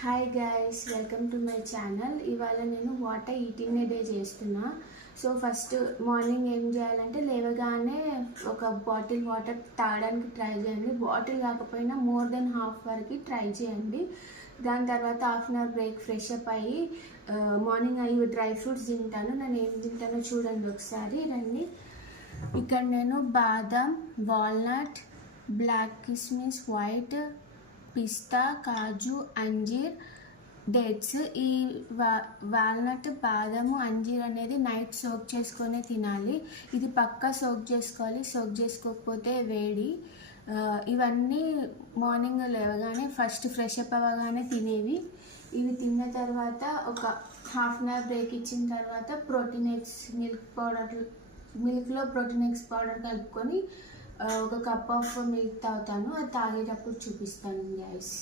Hi guys, welcome to my channel. ఇవాళ నేను water eating day చేస్తున్నా. సో ఫస్ట్ మార్నింగ్ ఏం చేయాలంటే లేవగానే ఒక బాటిల్ వాటర్ తాగడానికి ట్రై చేయండి. బాటిల్ కాకపోయినా మోర్ దెన్ హాఫ్ వరకు ట్రై చేయండి. దాని తర్వాత half an hour break fresh up అయ్యి మార్నింగ్ అవి డ్రై ఫ్రూట్స్ తింటాను. నేను ఏం తింటానో చూడండి ఒకసారి రండి. ఇక్కడ నేను బాదం, వాల్నట్, బ్లాక్ కిస్మిస్, వైట్ పిస్తా, కాజు, అంజీర్, డేట్స్. ఈ వాల్నట్, బాదము, అంజీర్ అనేది నైట్ సోక్ చేసుకొని తినాలి. ఇది పక్కా సోక్ చేసుకోవాలి. సోక్ చేసుకోకపోతే వేడి. ఇవన్నీ మార్నింగ్ లేవగానే ఫస్ట్ ఫ్రెష్ అప్ అవ్వగానే తినేవి. ఇవి తిన్న తర్వాత ఒక హాఫ్ అన్ అవర్ బ్రేక్ ఇచ్చిన తర్వాత ప్రోటీన్ ఎగ్స్ మిల్క్లో ప్రోటీన్ ఎగ్స్ పౌడర్ కలుపుకొని ఒక కప్ ఆఫ్ మిల్క్ తాగుతాను. అది తాగేటప్పుడు చూపిస్తాను గైస్.